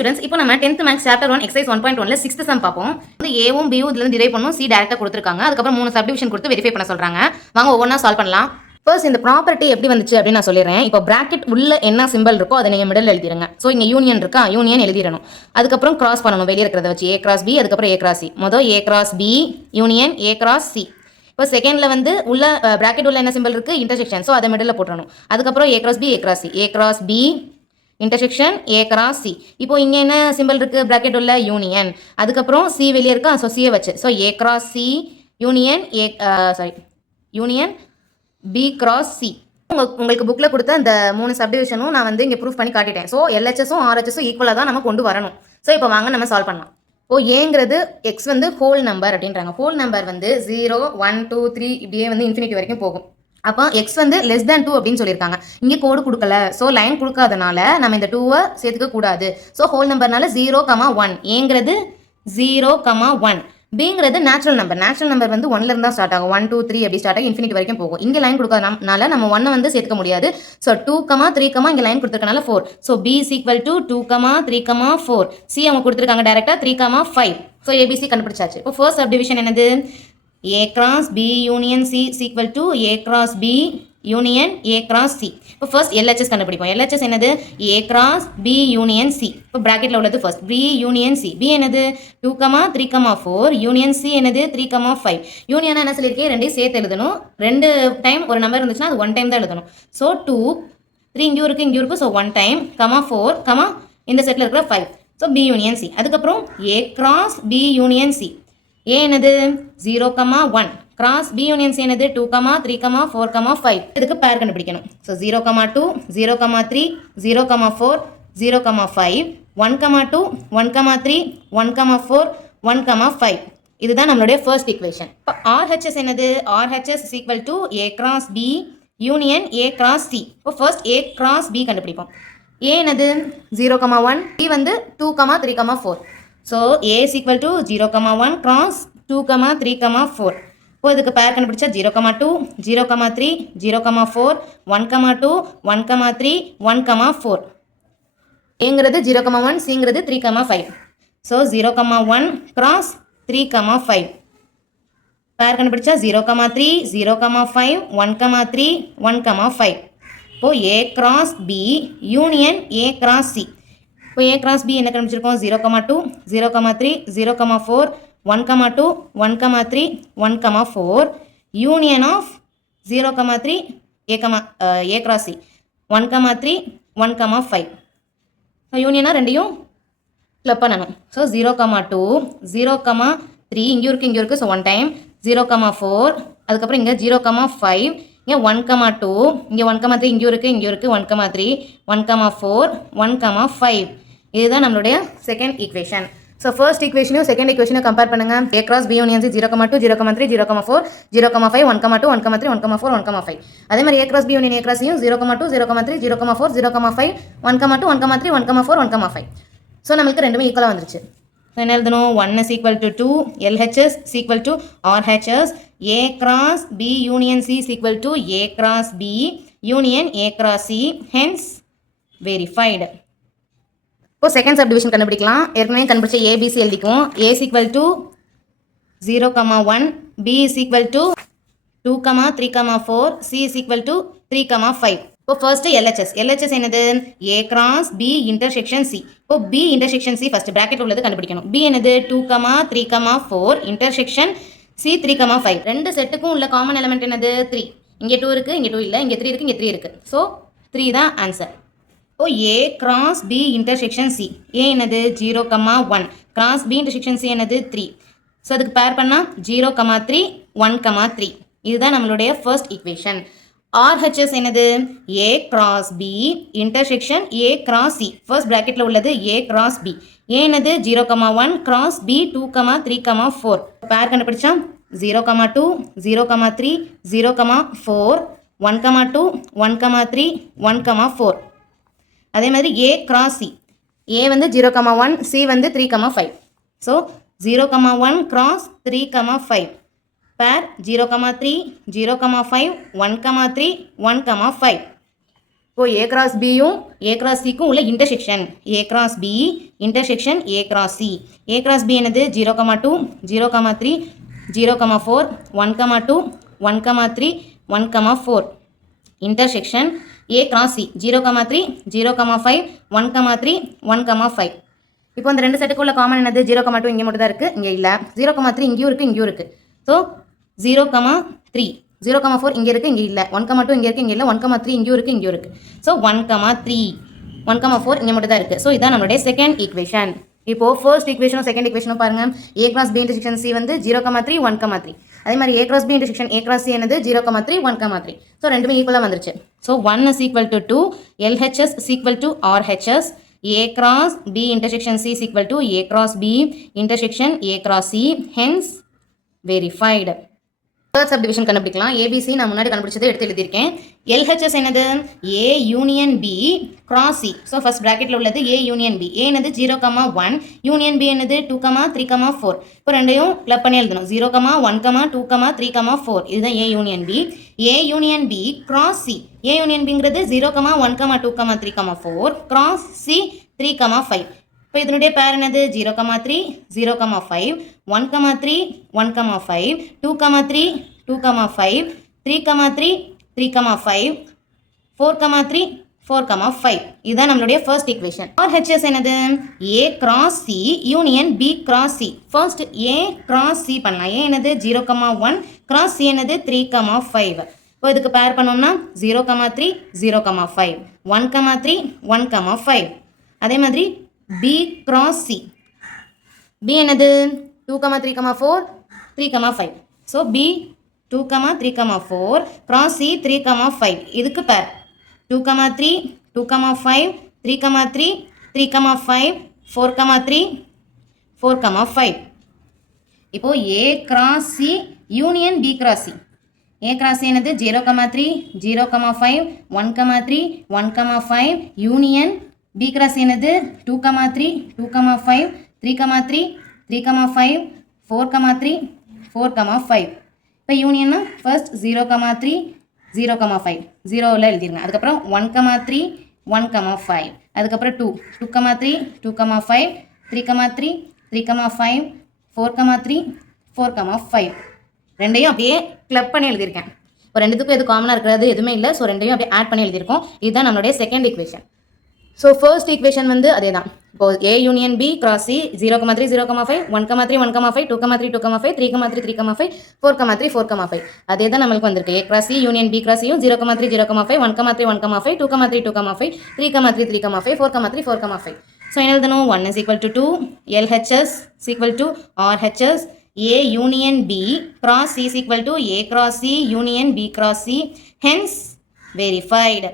Students இப்போ நம்ம 10th maths chapter 1 exercise 1.1ல 6th சம் பார்ப்போம். வந்து ஏவும் பியும் இதுல இருந்து டிரைவ் பண்ணும், சி டைரக்டா கொடுத்திருக்காங்க. அதுக்கப்புறம் 3 சப்டிவிஷன் கொடுத்து வெரிஃபை பண்ண சொல்றாங்க. வாங்க ஒவ்வொன்றா சால்வ் பண்ணலாம். ஃபர்ஸ்ட் இந்த ப்ராப்பர்ட்டி எப்படி வந்துச்சு அப்படின்னு நான் சொல்லிடுறேன். இப்போ பிராக்கெட் உள்ள என்ன சிம்பிள் இருக்கோ அதை நீங்க மிடில் எழுதிருங்க. ஸோ இங்க யூனியன் இருக்கா, யூனியன் எழுதிடணும். அதுக்கப்புறம் கிராஸ் பண்ணணும் வெளியே இருக்கிறத வச்சு, ஏ கிராஸ் பி, அதுக்கப்புறம் ஏ கிராஸ் சி. மொதல் A cross B union A cross C. இப்போ செகண்ட்ல வந்து உள்ள பிராக்கெட் உள்ள என்ன சிம்பிள் இருக்கு, இன்டர்செக்ஷன். ஸோ அதை மிடில் போட்டுறணும். அதுக்கப்புறம் A cross B, A cross C, A cross B intersection A cross C. இப்போ இங்கே என்ன சிம்பிள் இருக்குது, பிராக்கெட் உள்ள யூனியன். அதுக்கப்புறம் சி வெளியே இருக்கா, ஸோ சியை வச்சு. So A cross C union union B cross C. உங்களுக்கு புக்கில் கொடுத்த இந்த 3 சப்டிவிஷனும் நான் வந்து இங்கே ப்ரூஃப் பண்ணி காட்டிட்டேன். ஸோ எல்ஹெச்எஸும் ஆர்ஹெச்எஸும் ஈக்குவலாக தான் நம்ம கொண்டு வரணும். ஸோ இப்போ வாங்க நம்ம சால்வ் பண்ணலாம். இப்போ ஏங்கிறது எக்ஸ் வந்து ஹோல் நம்பர் அப்படின்றாங்க. ஹோல் நம்பர் வந்து 0, 1, 2, 3 இப்படியே வந்து இன்ஃபினிட்டி வரைக்கும் போகும். அப்போ எக்ஸ் வந்து லெஸ் தேன் 2 அப்படின்னு சொல்லியிருக்காங்க. இங்கே கோடு கொடுக்கல, ஸோ லைன் கொடுக்காதனால நம்ம இந்த 2வை சேர்த்துக்க கூடாது. ஸோ ஹோல் நம்பர்னால 0,1, ஏங்கிறது 0,1, பிங்கிறது நேச்சுரல் நம்பர். நேச்சுரல் நம்பர் வந்து 1ல இருந்தால் ஸ்டார்ட் ஆகும், 1, 2, 3 அப்படி ஸ்டார்ட் ஆகி இன்ஃபினிட்டி வரைக்கும் போகும். இங்கே லைன் கொடுக்காதனால நம்ம 1 வந்து சேர்த்துக்க முடியாது. ஸோ 2, 3, இங்கே லைன் கொடுத்துருக்கனால 4. So B is equal to 2, 3, 4. C அவங்க கொடுத்துருக்காங்க டேரெக்டாக 3, 5. ஸோ ஏபிசி கண்டுபிடிச்சாச்சு. இப்போ ஃபர்ஸ்ட் சப்டிவிஷன் என்னது, A cross B union C is equal to A cross B union A cross C. இப்போ ஃபர்ஸ்ட் LHS கண்டுபிடிப்போம். LHS என்னது, A cross B union C. இப்போ பிராக்கெட்ல உள்ளது first B union C. B என்னது 2, 3, 4. union C என்னது 3, 5. Union என்ன சொல்லியிருக்கேன், ரெண்டையும் சேர்த்து எழுதணும். 2 டைம் ஒரு நம்பர் இருந்துச்சுன்னா அது 1 டைம் தான் எழுதணும். ஸோ 2, 3 இங்கே இருக்கு. ஸோ 1 டைம், 4, இந்த செட்டில் இருக்கிற 5. So B union C. அதுக்கப்புறம் A cross B union C. A என்னது 0,1. கிராஸ் B யூனியன் C என்னது 2, 3, 4, 5. இதுக்கு பேர் கண்டுபிடிக்கணும். ஸோ 0,2, 0,3, 0,4, 0,5, 1,2, 1,3, 1,4, 1,5. இதுதான் நம்மளுடைய ஃபர்ஸ்ட் ஈக்குவேஷன். இப்போ RHS என்னது, RHS is equal to A cross B union A cross C. இப்போ ஃபர்ஸ்ட் A cross B கண்டுபிடிப்போம். A என்னது 0,1, B வந்து 2, 3, 4. So A is equal to 0,1 cross 2, 3, 4. இப்போ இதுக்கு பேர் கண்டுபிடிச்சா 0,2, 0,3, 0,4, 1,2, 1,3, 1,4. ஏங்கிறது 0,1, சிங்கிறது 3, 5. So 0,1 cross 3, 5. பேர் கண்டுபிடிச்சா 0,3, 0,5, 1,3, 1,5. இப்போ A cross B union A cross C. இப்போ A cross B என்ன கண்டுபிடிச்சிருக்கோம், 0,2, 0,3, 0,4, 1,2, 1,3, 1,4. Union of 0,3 A cross C 1,3, 1,5. So யூனியனாக ரெண்டையும் கிளப் பண்ணணும். ஸோ 0,2, 0,3 இங்கே இருக்குது. ஸோ 1 டைம், 0,4, அதுக்கப்புறம் இங்கே 0,5, இங்கே 1,2, இங்கே 1,3 இங்கே இருக்குது 1,3, 1,4, 1,5. இதுதான் நம்மளுடைய செகண்ட் ஈக்குவேஷன். ஸோ ஃபர்ஸ்ட் ஈக்குவேஷனையும் செகண்ட் ஈக்குவேஷனையும் கம்பேர் பண்ணுங்க. A cross B union C 0,2, 0,3, 0,4, 0,5, 1,2, 1,3, 1,4, 1,5. அதே மாதிரி A cross B union A cross C 0,2, 0,3, 0,4, 0,5, 1,2, 1,3, 1,4, 1,5. So நம்மளுக்கு ரெண்டுமே ஈக்குவலாக வந்துருச்சு. என்ன எழுதணும், 1 is equal to 2, LHS is equal to RHS, A cross B union C is equal to A cross B union A cross C, hence verified. இப்போ second subdivision கண்டுபிடிக்கலாம். ஏற்கனவே கண்டுபிடிச்ச ABC எழுதிக்குவோம். A is equal to 0,1, B is equal to 2, 3, 4, C is equal to 3, 5. இப்போ first LHS என்னது, A cross B intersection C. இப்போ B intersection C first bracket உள்ளது கண்டுபிடிக்கணும். B என்னது 2, 3, 4 intersection C 3, 5. ரெண்டு செட்டுக்கும் உள்ள காமன் எலிமெண்ட் என்னது 3. இங்கே 2 இருக்குது, இங்கே 2 இல்லை, இங்கே 3 இருக்குது, இங்கே 3 இருக்குது. ஸோ 3 தான் ஆன்சர். இப்போ A cross B intersection C. A என்னது 0,1, cross B intersection C என்னது 3. ஸோ அதுக்கு பேர் பண்ணால் 0,3, 1,3. இதுதான் நம்மளுடைய ஃபர்ஸ்ட் ஈக்குவேஷன். RHS என்னது A cross B intersection A cross C. First பிராக்கெட்டில் உள்ளது A cross B. A என்னது 0,1 cross B 2, 3, 4. பேர் கண்டுபிடிச்சா 0,2, 0,3, 0,4, 1,2, 1,3, 1,4. அதே மாதிரி A cross C. A வந்து 0,1, C வந்து 3, 5. So 0,1 cross 3, 5. பேர் 0,3, 0,5, 1,3, 1,5. இப்போ A cross Bயும் A cross Cக்கும் உள்ள intersection A cross B intersection A cross C. A cross B என்னது 0,2, 0,3, 0,4, 1,2, 1,3, 1,4. intersection A cross C 0,3, 0,5, 1,3, 1,5. இப்போ இந்த ரெண்டு செட்டுக்குள்ள காமன் என்னது 0,2 இங்கே மட்டும் தான் இருக்குது, இங்கே இல்லை. 0,3 இங்கேயும் இருக்குது, இங்கேயும் இருக்குது. ஸோ 0,3, 0,4 இங்கே இருக்குது, இங்கே இல்லை. 1,2 இங்கே இருக்குது, இங்கே இல்லை. 1,3 இங்கேயும் இருக்குது, இங்கேயும் இருக்குது. ஸோ 1,3, 1,4 இங்கே மட்டும் தான் இருக்குது. ஸோ இதான் நம்மளுடைய செகண்ட் ஈக்குவேஷன். இப்போ ஃபர்ஸ்ட் ஈக்குவேஷனும் செகண்ட் ஈக்குவேஷனும் பாருங்க. A cross B intersection C வந்து 0,3, 1,3. அதே மாதிரி A cross B intersection A cross C என்னது 0,3, 1,3. ஸோ ரெண்டுமே ஈக்குவலாக வந்துருச்சு. So 1 is equal to 2, LHS is equal to RHS, A cross B intersection C is equal to A cross B intersection A cross C, hence verified. Third subdivision கண்டுபிடிக்கலாம். ABC நான் முன்னாடி கண்டுபிடிச்சதை எடுத்து எழுதியிருக்கேன். எல்ஹெச்எஸ் என்னது A union B cross C. So first ப்ராக்கெட்டில் உள்ளது ஏ union B. ஏ என்னது 0,1, யூனியன் பி என்னது 2,3,4. இப்போ ரெண்டையும் கிளப் பண்ணி எழுதணும். 0,1, 2,3,4 இதுதான் A union B. A union B cross C. A union பிங்கிறது 0,1, 2,3,4 கிராஸ் சி 3,5. இப்போ இதனுடைய பேர் என்னது 0,3, 0,5, 1,3, 1,5, 2,3, 2,5, 3,3, 3,5, 4,3, 4,5. இதுதான் நம்மளுடைய ஃபர்ஸ்ட் ஈக்குவேஷன். RHS என்னது A cross C union B cross C. First A cross C பண்ணலாம். A என்னது 0,1, cross C என்னது 3,5. இப்போ இதுக்கு பேர் பண்ணோம்னா 0,3, 0,5, 1,3, 1,5. அதே மாதிரி B cross C. B என்னது 2,3,4, 3,5. So B 2,3,4 cross C 3,5. இதுக்கு பேர் 2,3, 2,5, 3,3, 3,5, 4,3, 4,5. இப்போ A cross C union B cross C. A cross C என்னது 0,3, 0,5, 1,3, 1,5 யூனியன் B cross என்னது 2,3, 2,5, 3,3, 3,5, 4,3, 4,5. இப்போ யூனியன்னா ஃபர்ஸ்ட் 0,3, 0,5 0வில் எழுதிருங்க. அதுக்கப்புறம் 1,3, 1,5. அதுக்கப்புறம் 2, 2,3, 2,5, 3,3, 3,5, 4,3, 4,5. ரெண்டையும் அப்படியே கிளப் பண்ணி எழுதியிருக்கேன். இப்போ ரெண்டுத்துக்கும் எது காமனாக இருக்கிறது எதுவுமே இல்லை. ஸோ ரெண்டையும் அப்படியே ஆட் பண்ணி எழுதியிருக்கோம். இதுதான் நம்மளுடைய second equation. So first equation வந்து அதே தான். இப்போ A union B cross C 0,3, 0,5, 1,3, 1,5, 2,3, 2,5, 3,3, 3,5, 4,3, 4,5. அதே தான் நம்மளுக்கு வந்திருக்கு. A cross C union B cross சியும் 0,3, 0,5, 1,3, 1,5, 2,3, 2,5, 3,3, 3,5, 4,3, 4,5. ஸோ என்ன எழுதணும்? 1 is equal to 2, LHS is equal to RHS, A union B cross C is equal to A cross C union B cross C, hence verified.